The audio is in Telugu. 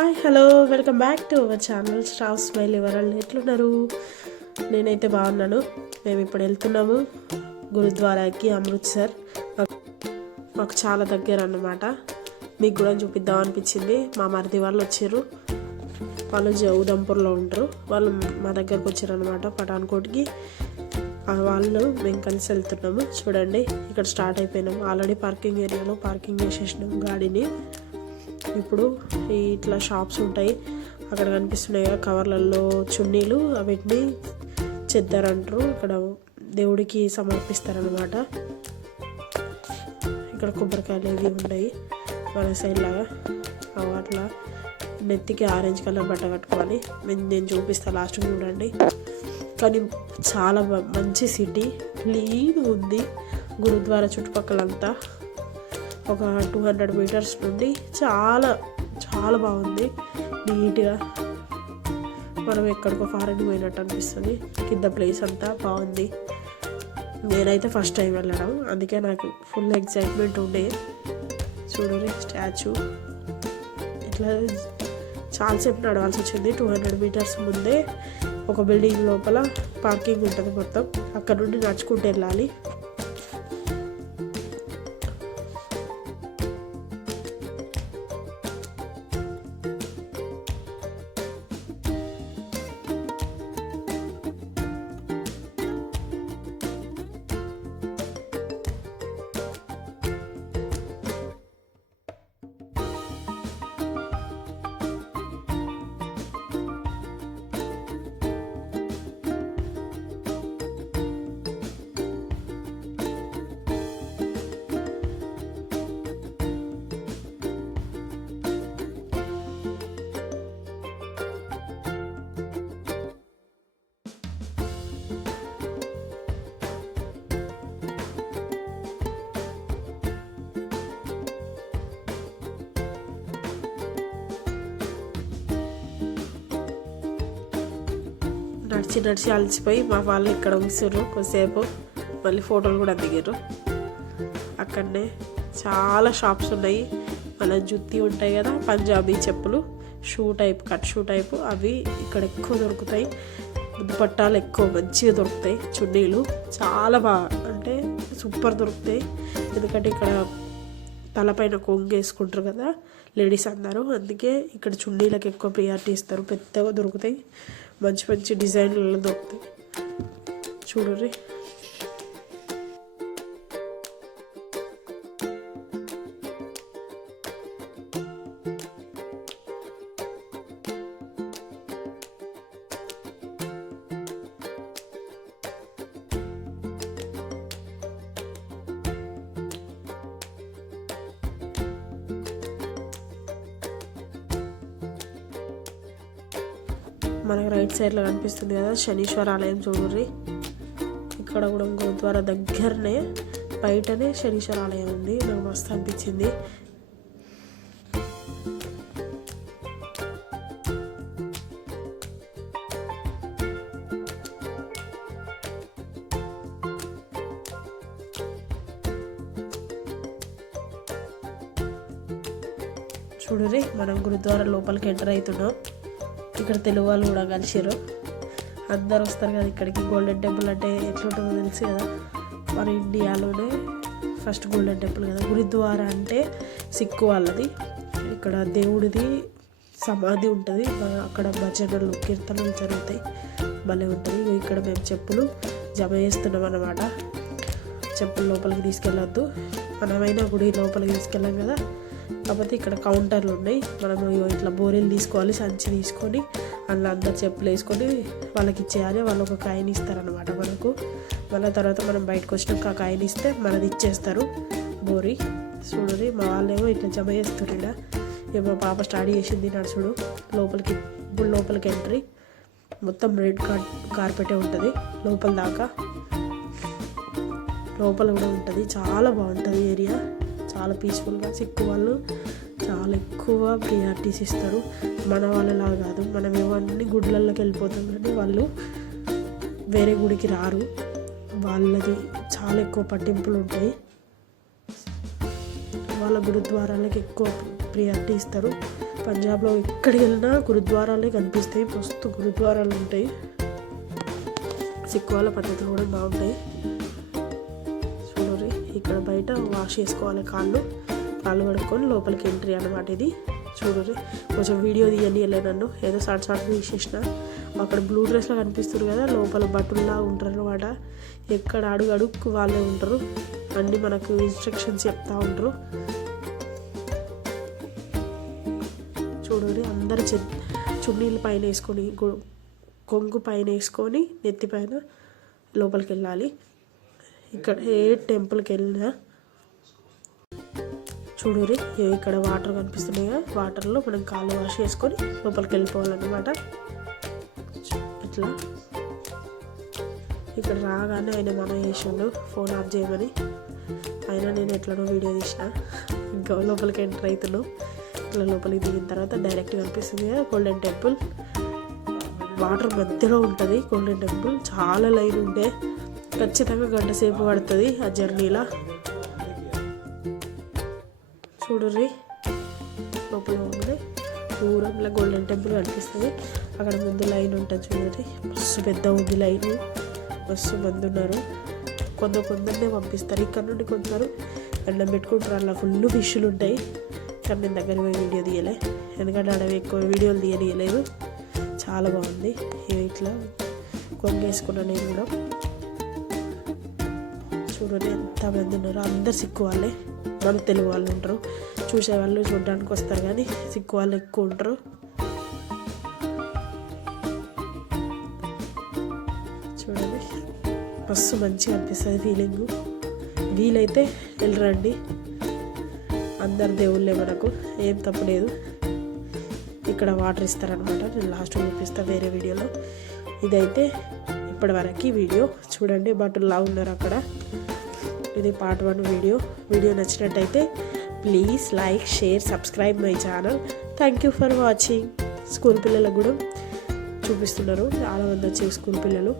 Hi hello welcome back to our channel stav smile world ఎట్లున్నారు? నేనైతే బాగున్నాను. మేము ఇప్పుడు వెళ్తున్నాము గురుద్వారాకి అమృత్సర్ మాకు- చాలా దగ్గర అన్నమాట. మీకు కూడా చూపిద్దాం అనిపించింది. మా మరిది వాళ్ళు వచ్చారు. వాళ్ళు జ- ఉదంపూర్లో ఉంటారు. వాళ్ళు మా దగ్గరకు వచ్చారు అనమాట పఠాన్కోట్కి. ఆ వాళ్ళు మేము కలిసి వెళ్తున్నాము. చూడండి ఇక్కడ స్టార్ట్ అయిపోయినాము. ఆల్రెడీ పార్కింగ్ ఏరియాలో పార్కింగ్ చేసేసినాము గాడిని. ఇప్పుడు ఇట్లా షాప్స్ ఉంటాయి. అక్కడ కనిపిస్తున్నాయి కదా కవర్లలో చున్నీలు. వీటిని చెద్దారంటారు. ఇక్కడ దేవుడికి సమర్పిస్తారనమాట ఇక్కడ కొబ్బరికాయలు ఇవి ఉన్నాయి. మన సైడ్ లాగా అవి అట్లా నెత్తికి ఆరెంజ్ కలర్ బట్ట కట్టుకోవాలి. నేను నేను చూపిస్తాను లాస్ట్ చూడండి. కానీ చాలా మంచి సిటీ క్లీన్ ఉంది. గురుద్వారా చుట్టుపక్కలంతా. ఒక టూ హండ్రెడ్ మీటర్స్ నుండి చాలా చాలా బాగుంది. నీట్గా మనం ఎక్కడికో ఫారెన్ పోయినట్టు అనిపిస్తుంది. కింద ప్లేస్ అంతా బాగుంది. నేనైతే ఫస్ట్ టైం వెళ్ళడం. అందుకే నాకు ఫుల్ ఎగ్జైట్మెంట్ ఉండే. చూడండి స్టాచ్యూ. ఇట్లా చాలాసేపు నడవాల్సి వచ్చింది. టూ హండ్రెడ్ మీటర్స్ ముందే ఒక బిల్డింగ్ లోపల పార్కింగ్ ఉంటుంది మొత్తం. అక్కడ నుండి నడుచుకుంటూ వెళ్ళాలి. నడిచి నడిచి అలసిపోయి మా వాళ్ళు ఇక్కడ ఉంచారు కొద్దిసేపు. మళ్ళీ ఫోటోలు కూడా దిగారు అక్కడనే చాలా షాప్స్ ఉన్నాయి. మన జుత్తి ఉంటాయి కదా పంజాబీ చెప్పులు. Shoe type cut shoe type. అవి ఇక్కడ ఎక్కువ దొరుకుతాయి. దుపట్టాలు ఎక్కువ మంచిగా దొరుకుతాయి. చున్నీలు చాలా బాగా అంటే సూపర్ దొరుకుతాయి. ఎందుకంటే ఇక్కడ తలపైన కొంగు వేసుకుంటారు కదా లేడీస్ అందరూ. అందుకే ఇక్కడ చున్నీలకు ఎక్కువ ప్రియారిటీ ఇస్తారు. పెద్దగా దొరుకుతాయి. మంచి మంచి డిజైన్లలో దొరుకుతాయి. చూడండి. మనకి రైట్ సైడ్లో కనిపిస్తుంది కదా శనీశ్వర ఆలయం చూడండి. ఇక్కడ కూడా గురుద్వారా దగ్గరనే బయటనే శనీశ్వర ఆలయం ఉంది నాకు మస్తు అనిపించింది. చూడరి మనం గురుద్వారా లోపలికి ఎంటర్ అవుతున్నాం. ఇక్కడ తెలుగు వాళ్ళు కూడా కలిసిరు అందరు వస్తారు కదా ఇక్కడికి. గోల్డెన్ టెంపుల్ అంటే ఎట్లుంటుందో తెలుసు కదా. మన ఇండియాలోనే ఫస్ట్ గోల్డెన్ టెంపుల్ కదా. గురుద్వారా అంటే సిక్కు వాళ్ళది. ఇక్కడ దేవుడిది సమాధి ఉంటుంది. అక్కడ భజనలు కీర్తనలు జరుగుతాయి. భలే ఉంటుంది. ఇక్కడ మేము చెప్పులు జమ చేస్తున్నాం అన్నమాట. చెప్పులు లోపలికి తీసుకెళ్ళొద్దు. మనమైనా గుడి లోపలికి తీసుకెళ్ళాం కదా. కాకపోతే ఇక్కడ కౌంటర్లు ఉన్నాయి. మనము ఇట్లా బోరెలు తీసుకోవాలి సంచి తీసుకొని అందులో అందరు చెప్పులు వేసుకొని వాళ్ళకి ఇచ్చేయాలి. వాళ్ళు ఒక కాయని ఇస్తారనమాట మనకు. మళ్ళీ తర్వాత మనం బయటకు వచ్చినాక ఆ కాయని ఇస్తే మనది ఇచ్చేస్తారు బోరి. చూడరి మా వాళ్ళేమో ఇట్లా జమ చేస్తారు ఏమో ఇక మా పాప స్టడీ చేసింది నడుచుడు లోపలికి ఇప్పుడు లోపలికి ఎంట్రీ. మొత్తం రెడ్ కార్ కార్పెటే ఉంటుంది లోపల దాకా. లోపల కూడా ఉంటుంది. చాలా బాగుంటుంది ఏరియా. చాలా పీస్ఫుల్గా సిక్కు వాళ్ళు చాలా ఎక్కువ ప్రియారిటీస్ ఇస్తారు. మన వాళ్ళలా కాదు మనం ఏమన్నీ గుడ్లలోకి వెళ్ళిపోతాం కానీ వాళ్ళు వేరే గుడికి రారు. వాళ్ళది చాలా ఎక్కువ పట్టింపులు ఉంటాయి. వాళ్ళ గురుద్వారాలకు ఎక్కువ ప్రియారిటీ ఇస్తారు. పంజాబ్లో ఎక్కడికి వెళ్ళినా గురుద్వారాలే కనిపిస్తాయి. మస్తు గురుద్వారాలు ఉంటాయి. సిక్కు వాళ్ళ పద్ధతులు కూడా బాగుంటాయి. ఇక్కడ బయట వాష్ చేసుకోవాలి కాళ్ళు. కాళ్ళు కడుక్కొని లోపలికి ఎంట్రీ అనమాట ఇది. చూడండి కొంచెం వీడియో తీయనియలే నన్ను. ఏదో షార్ట్ షార్ట్ తీసేసిన. అక్కడ బ్లూ డ్రెస్లో కనిపిస్తారు కదా లోపల బట్టల్లా ఉంటారు అనమాట ఎక్కడ అడుగు అడుక్కు వాళ్ళే ఉంటారు. అన్నీ మనకు ఇన్స్ట్రక్షన్స్ చెప్తా ఉంటారు. చూడండి అందరు చె చున్నీలు పైన వేసుకొని కొంగు పైన వేసుకొని నెత్తి పైన లోపలికి వెళ్ళాలి. ఇక్కడ ఏ టెంపుల్కి వెళ్ళినా చూడురి ఇక్కడ వాటర్ కనిపిస్తున్నాయి? కదా వాటర్లో మనం కాళ్ళు వాష్ చేసుకొని లోపలికి వెళ్ళిపోవాలన్నమాట. ఇట్లా. ఇక్కడ రాగానే ఆయన మనం చేసిండు ఫోన్ ఆఫ్ చేయమని. అయినా నేను ఎట్లనో వీడియో తీసిన. ఇంకా లోపలికి ఎంటర్ అవుతున్నాం. ఇట్లా లోపలికి దిగిన తర్వాత డైరెక్ట్ కనిపిస్తుంది కదా గోల్డెన్ టెంపుల్ వాటర్ మధ్యలో ఉంటుంది గోల్డెన్ టెంపుల్ చాలా లైన్ ఉండే. ఖచ్చితంగా గంట సేపు పడుతుంది ఆ జర్నీలో. చూడుర్రి లోపల ఉంది దూరంలో గోల్డెన్ టెంపుల్ కనిపిస్తుంది. అక్కడ ముందు లైన్ ఉంటుంది చూడండి మస్తు పెద్ద ఉంది లైన్. మస్తు మంది ఉన్నారు. కొందరు కొందరినే పంపిస్తారు. ఇక్కడ నుండి కొందరు ఎండం పెట్టుకుంటారు. అలా ఫుల్ ఫిష్లు ఉంటాయి. కానీ నేను దగ్గర పోయి వీడియో తీయలే. ఎందుకంటే అడవి ఎక్కువ వీడియోలు తీయనీయలేదు. చాలా బాగుంది. ఇట్లా కొంగేసుకున్నాను నేను కూడా. చూడండి ఎంతమంది ఉన్నారు. అందరు సిక్కు వాళ్ళే. మన తెలుగు వాళ్ళు ఉంటారు చూసే వాళ్ళు చూడడానికి వస్తారు కానీ సిక్కు వాళ్ళు ఎక్కువ ఉంటారు చూడండి. మస్తు మంచిగా అనిపిస్తుంది ఫీలింగ్ వీలైతే వెళ్ళరండి. అందరు దేవుళ్ళే మనకు. ఏం తప్పులేదు ఇక్కడ వాటర్ ఇస్తారనమాట నేను లాస్ట్ చూపిస్తాను వేరే వీడియోలో. ఇదైతే ఇప్పటి వరకు వీడియో. చూడండి బట్టలు ఉన్నారు అక్కడ. ఇది పార్ట్ వన్ వీడియో వీడియో నచ్చినట్టయితే please like share subscribe my channel thank you for watching school పిల్లలకు కూడా చూపిస్తున్నారు. చాలా మంది వచ్చే స్కూల్ పిల్లలు.